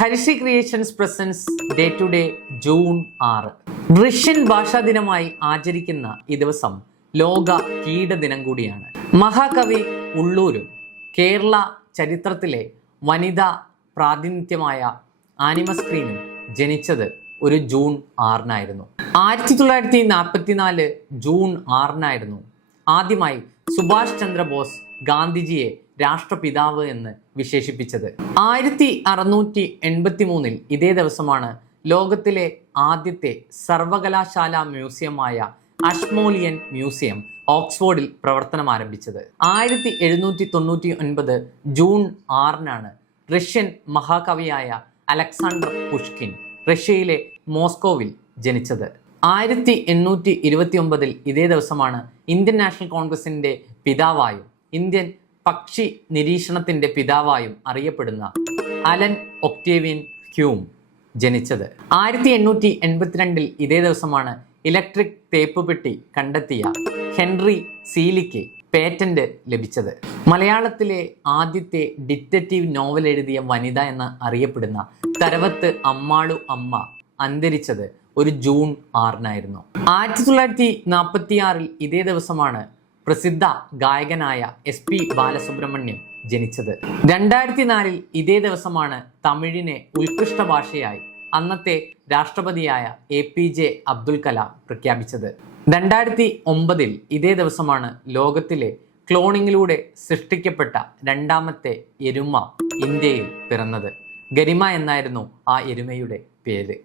Harisree creations presents day to day June 6. Russian ഭാഷാ ദിനമായി ആചരിക്കുന്ന ഈ ദിവസം ലോക കീട ദിനം കൂടിയാണ്. മഹാകവി ഉള്ളൂരും കേരള ചരിത്രത്തിലെ വനിതാ പ്രാതിനിധ്യമായ ആനിമ സ്ക്രീനും ജനിച്ചത് ഒരു ജൂൺ 6 1944 ജൂൺ 6 ആദ്യമായി സുഭാഷ് ചന്ദ്രബോസ് ഗാന്ധിജിയെ രാഷ്ട്രപിതാവ് എന്ന് വിശേഷിപ്പിച്ചത്. 1683 ഇതേ ദിവസമാണ് ലോകത്തിലെ ആദ്യത്തെ സർവകലാശാല മ്യൂസിയമായ അഷ്മോലിയൻ മ്യൂസിയം ഓക്സ്ഫോർഡിൽ പ്രവർത്തനം ആരംഭിച്ചത്. 1799 ജൂൺ 6 റഷ്യൻ മഹാകവിയായ അലക്സാണ്ടർ പുഷ്കിൻ റഷ്യയിലെ മോസ്കോവിൽ ജനിച്ചത്. 1829 ഇതേ ദിവസമാണ് ഇന്ത്യൻ നാഷണൽ കോൺഗ്രസിന്റെ പിതാവായും ഇന്ത്യൻ പക്ഷി നിരീക്ഷണത്തിന്റെ പിതാവായും അറിയപ്പെടുന്ന അലൻ ഒക്ടേവിയൻ ഹ്യൂം ജനിച്ചത്. 1882 ഇതേ ദിവസമാണ് ഇലക്ട്രിക് തേപ്പ് പെട്ടി കണ്ടെത്തിയ ഹെൻറി സീലിക്ക് പേറ്റന്റ് ലഭിച്ചത്. മലയാളത്തിലെ ആദ്യത്തെ ഡിറ്റക്റ്റീവ് നോവൽ എഴുതിയ വനിത എന്ന് അറിയപ്പെടുന്ന തരവത്ത് അമ്മാളു അമ്മ അന്തരിച്ചത് ഒരു ജൂൺ 6 1946 ഇതേ ദിവസമാണ് പ്രസിദ്ധ ഗായകനായ SP ബാലസുബ്രഹ്മണ്യം ജനിച്ചത്. 2004 ഇതേ ദിവസമാണ് തമിഴിനെ ഉത്കൃഷ്ട ഭാഷയായി അന്നത്തെ രാഷ്ട്രപതിയായ APJ അബ്ദുൽ കലാം പ്രഖ്യാപിച്ചത്. 2009 ഇതേ ദിവസമാണ് ലോകത്തിലെ ക്ലോണിങ്ങിലൂടെ സൃഷ്ടിക്കപ്പെട്ട രണ്ടാമത്തെ എരുമ ഇന്ത്യയിൽ പിറന്നത്. ഗരിമ എന്നായിരുന്നു ആ എരുമയുടെ പേര്.